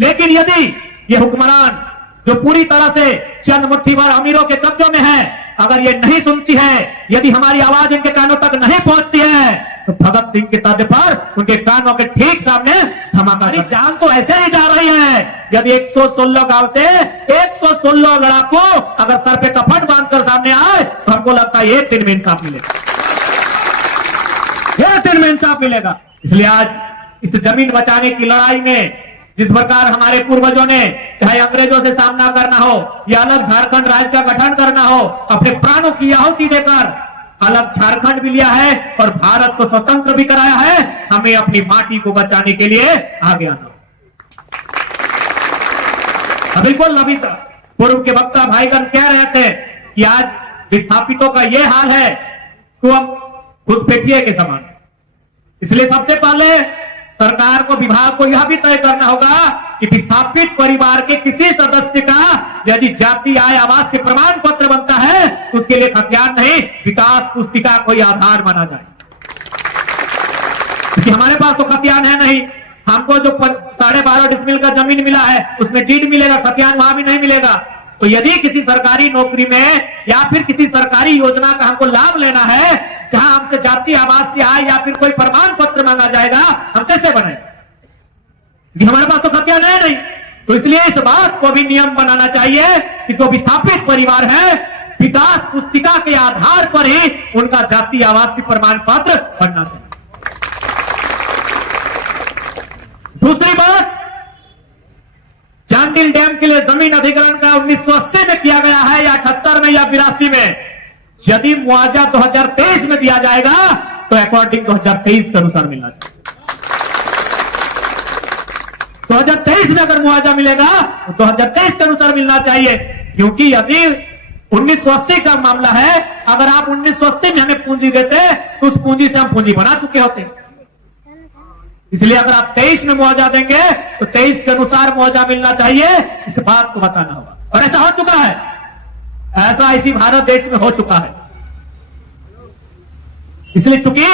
लेकिन यदि ये हुक्मरान जो पूरी तरह से चंद मुट्ठी भर अमीरों के कब्जों में है, अगर ये नहीं सुनती है, यदि हमारी आवाज इनके कानों तक नहीं पहुंचती है, तो भगत सिंह के तर्ज पर उनके कानों के ठीक सामने धमाका। जान तो ऐसे ही जा रही है। जब 116 गांव से 116 लड़ाकू अगर सर पे कफन बांधकर सामने आए, तो हमको लगता है एक दिन में इंसाफ मिलेगा, एक दिन में इंसाफ मिलेगा। इसलिए आज इस जमीन बचाने की लड़ाई में जिस प्रकार हमारे पूर्वजों ने, चाहे अंग्रेजों से सामना करना हो या अलग झारखंड राज्य का गठन करना हो, अपने प्राणों की आहुति देकर अलग झारखंड भी लिया है और भारत को स्वतंत्र भी कराया है, हमें अपनी माटी को बचाने के लिए आगे आना। बिल्कुल अभी पूर्व के वक्ता भाईगण कह रहे थे कि आज विस्थापितों का यह हाल है तो हम घुसपैठिए के समान। इसलिए सबसे पहले सरकार को, विभाग को यह भी तय करना होगा कि विस्थापित परिवार के किसी सदस्य का यदि जाति आय आवास प्रमाण पत्र बनता है, उसके लिए खतियान नहीं, विकास पुस्तिका कोई आधार माना जाए। क्योंकि हमारे पास तो खतियान है नहीं। हमको जो 12.5 डिसमिल का जमीन मिला है उसमें डीड मिलेगा, खतियान वहां भी नहीं मिलेगा। तो यदि किसी सरकारी नौकरी में या फिर किसी सरकारी योजना का हमको लाभ लेना है, जहां हमसे जाति आवास से आए या फिर कोई प्रमाण पत्र मांगा जाएगा, हम कैसे बने? हमारे पास तो खतियान है नहीं। तो इसलिए इस बात को भी नियम बनाना चाहिए कि जो विस्थापित परिवार है, विकास पुस्तिका के आधार पर ही उनका जाति आवास प्रमाण पत्र बनना चाहिए। दूसरी बात, चांडिल डैम के लिए जमीन अधिग्रहण का 1980 में किया गया है या 78 में या 82 में, यदि मुआवजा 2023 में दिया जाएगा तो अकॉर्डिंग 2023 के अनुसार मिलना चाहिए। 2023 में अगर मुआवजा मिलेगा तो 2023 के अनुसार मिलना चाहिए। क्योंकि यदि 1980 का मामला है, अगर आप 1980 में हमें पूंजी देते तो उस पूंजी से हम पूंजी बना चुके होते। इसलिए अगर आप 23 में मुआवजा देंगे तो 23 के अनुसार मुआवजा मिलना चाहिए, इस बात को बताना होगा। और ऐसा हो चुका है, ऐसा इसी भारत देश में हो चुका है। इसलिए चूंकि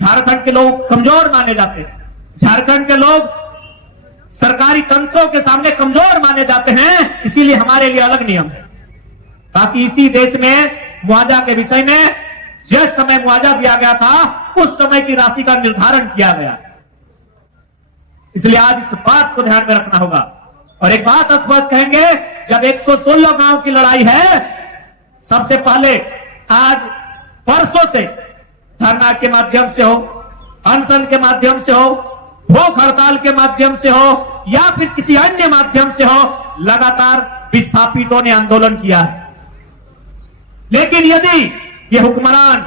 झारखंड के लोग कमजोर माने जाते हैं, झारखंड के लोग सरकारी तंत्रों के सामने कमजोर माने जाते हैं, इसीलिए हमारे लिए अलग नियम है, ताकि इसी देश में मुआवजा के विषय में जिस समय मुआवजा दिया गया था उस समय की राशि का निर्धारण किया गया। इसलिए आज इस बात को ध्यान में रखना होगा। और एक बात स्पष्ट कहेंगे, जब 116 गांव की लड़ाई है, सबसे पहले आज परसों से धरना के माध्यम से हो, अनशन के माध्यम से हो, भूख हड़ताल के माध्यम से हो या फिर किसी अन्य माध्यम से हो, लगातार विस्थापितों ने आंदोलन किया है। लेकिन यदि ये हुक्मरान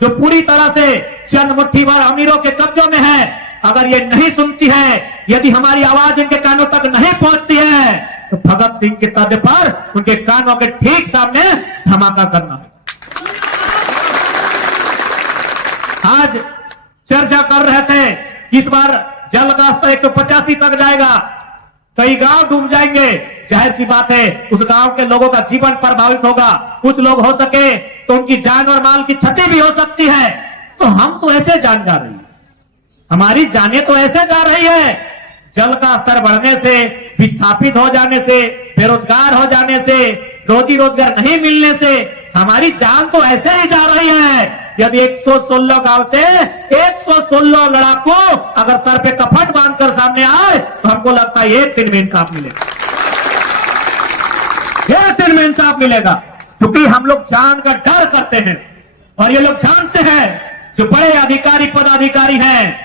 जो पूरी तरह से चंद मुट्ठी भर अमीरों के कब्जों में है, अगर ये नहीं सुनती है, यदि हमारी आवाज इनके कानों तक नहीं पहुंचती है, तो भगत सिंह के तर्ज पर उनके कानों के ठीक सामने धमाका करना। आज चर्चा कर रहे थे, इस बार जल का स्तर 185 तक जाएगा, कई गांव डूब जाएंगे। जाहिर सी बात है, उस गांव के लोगों का जीवन प्रभावित होगा। कुछ लोग हो सके तो उनकी जान और माल की क्षति भी हो सकती है। तो हम तो ऐसे जान जा रही है, हमारी जाने तो ऐसे जा रही है। जल का स्तर बढ़ने से, विस्थापित हो जाने से, बेरोजगार हो जाने से, रोजी रोजगार नहीं मिलने से हमारी जान तो ऐसे ही जा रही है। यदि 116 गांव से 116 लड़ाकू अगर सर पे कफन बांधकर सामने आए, तो हमको लगता है एक दिन में इंसाफ मिलेगा, एक दिन में इंसाफ मिलेगा। क्योंकि हम लोग जान का डर करते हैं और ये लोग जानते हैं, जो बड़े अधिकारी पदाधिकारी हैं,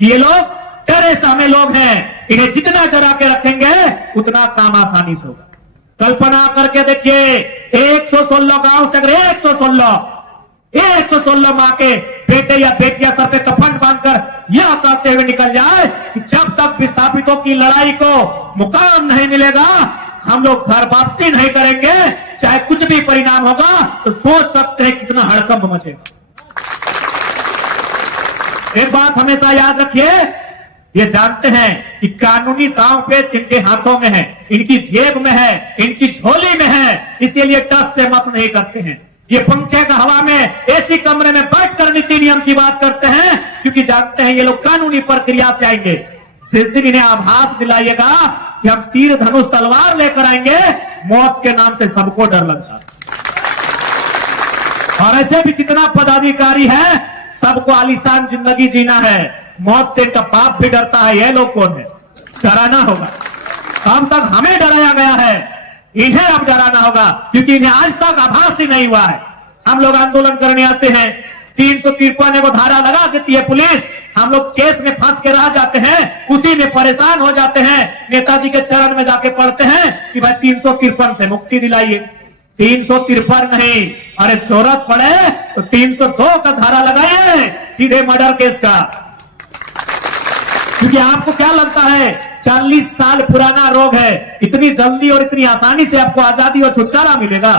ये लोग डरे सहमे लोग हैं। इन्हें जितना डरा के रखेंगे उतना काम आसानी से होगा। कल्पना करके देखिए, 116 गांव से अगर 116 माँ के बेटे या बेटियां सर पे कफन बांधकर यह कहते हुए निकल जाए कि जब तक विस्थापितों की लड़ाई को मुकाम नहीं मिलेगा, हम लोग घर वापसी नहीं करेंगे, चाहे कुछ भी परिणाम होगा, तो सोच सकते हैं कितना हड़कंप मचेगा। एक बात हमेशा याद रखिए, ये जानते हैं कि कानूनी दांव पेच इनके हाथों में है, इनकी जेब में है, इनकी झोली में है, इसीलिए टस से मस नहीं करते हैं। ये पंखे का हवा में एसी कमरे में बैठकर नीति नियम की बात करते हैं, क्योंकि जानते हैं ये लोग कानूनी प्रक्रिया से आएंगे। जिस दिन इन्हें आभास दिलाइएगा कि हम तीर धनुष तलवार लेकर आएंगे, मौत के नाम से सबको डर लगता है। और ऐसे भी कितना पदाधिकारी है, सबको आलीशान जिंदगी जीना है, मौत से इनका बाप भी डरता है। ये लोग कौन है? डराना होगा। अब तक हमें डराया गया है, इन्हें अब डराना होगा, क्योंकि इन्हें आज तक आभास ही नहीं हुआ है। हम लोग आंदोलन करने आते हैं, 353 को धारा लगा देती है पुलिस, हम लोग केस में फंस के रह जाते हैं, उसी में परेशान हो जाते हैं। नेताजी के चरण में जाके पढ़ते हैं कि भाई 353 से मुक्ति दिलाइए। 353 नहीं, अरे जरूरत पड़े तो 302 का धारा लगाइए, सीधे मर्डर केस का। क्योंकि आपको क्या लगता है 40 साल पुराना रोग है, इतनी जल्दी और इतनी आसानी से आपको आजादी और छुटकारा मिलेगा?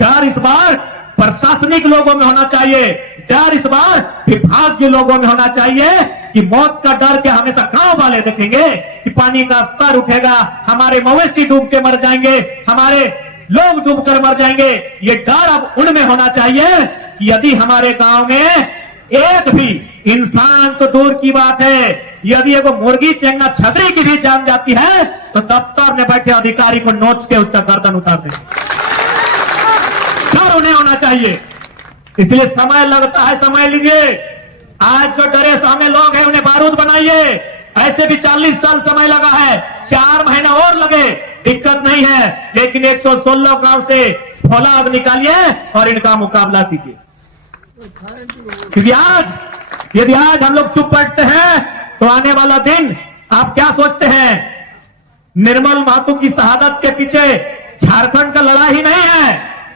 डर इस बार प्रशासनिक लोगों में होना चाहिए, डर इस बार विभाग के लोगों में होना चाहिए कि मौत का डर क्या हमेशा गांव वाले देखेंगे कि पानी का स्तर उठेगा, हमारे मवेशी डूब के मर जाएंगे, हमारे लोग डूबकर मर जाएंगे। ये डर अब उनमें होना चाहिए कि यदि हमारे गांव में एक भी इंसान तो दूर की बात है, यदि एगो मुर्गी चेंगा छतरी की भी जान जाती है तो दफ्तर में बैठे अधिकारी को नोच के उसका गर्दन उतार देंगे। डर उन्हें होना चाहिए। इसलिए समय लगता है, समय लीजिए। आज जो डरे सामने लोग हैं उन्हें बारूद बनाइए। ऐसे भी 40 साल समय लगा है, 4 महीना और लगे, दिक्कत नहीं है, लेकिन 116 गांव से फौलाद निकालिए और इनका मुकाबला कीजिए। क्योंकि आज यदि आज हम लोग चुप बैठते हैं तो आने वाला दिन आप क्या सोचते हैं? निर्मल महतो की शहादत के पीछे झारखंड का लड़ाई नहीं है,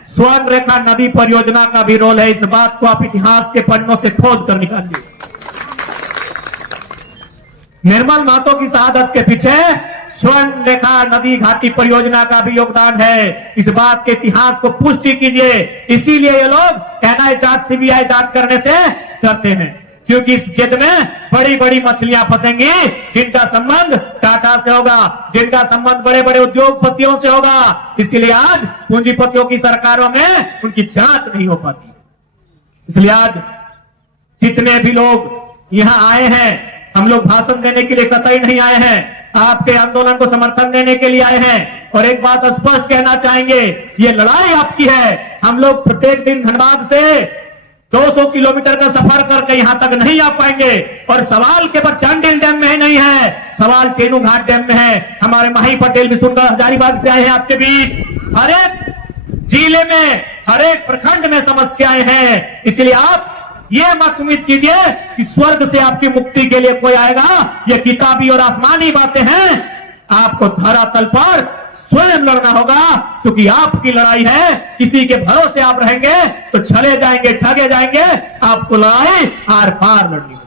स्वर्ण रेखा नदी परियोजना का भी रोल है। इस बात को आप इतिहास के पन्नों से खोद कर निकालिए। निर्मल महतो की शहादत के पीछे स्वर्ण रेखा नदी घाटी परियोजना का भी योगदान है। इस बात के इतिहास को पुष्टि कीजिए। इसीलिए ये लोग एनआई जांच, सीबीआई जांच करने से डरते हैं, क्योंकि इस जिद में बड़ी बड़ी मछलियां फंसेंगी, जिनका संबंध टाटा से होगा, जिनका संबंध बड़े बड़े उद्योगपतियों से होगा। इसीलिए आज पूंजीपतियों की सरकारों में उनकी जांच नहीं हो पाती। इसलिए आज जितने भी लोग यहां आए हैं, हम लोग भाषण देने के लिए कतई नहीं आए हैं, आपके आंदोलन को समर्थन देने के लिए आए हैं। और एक बात स्पष्ट कहना चाहेंगे, ये लड़ाई आपकी है। हम लोग प्रत्येक दिन धनबाद से 200 किलोमीटर का सफर करके यहां तक नहीं आ पाएंगे। और सवाल केवल चांडिल डैम में ही नहीं है, सवाल तेनू घाट डैम में है। हमारे माही पटेल भी सुनकर हजारीबाग से आए हैं आपके बीच। हर एक जिले में, हर एक प्रखंड में समस्याएं हैं। इसलिए आप ये मत उम्मीद कीजिए कि स्वर्ग से आपकी मुक्ति के लिए कोई आएगा। ये किताबी और आसमानी बातें हैं, आपको धरातल पर स्वयं लड़ना होगा, क्योंकि आपकी लड़ाई है। किसी के भरोसे आप रहेंगे तो चले जाएंगे, ठगे जाएंगे। आपको लड़ाई आर पार लड़नी होगी।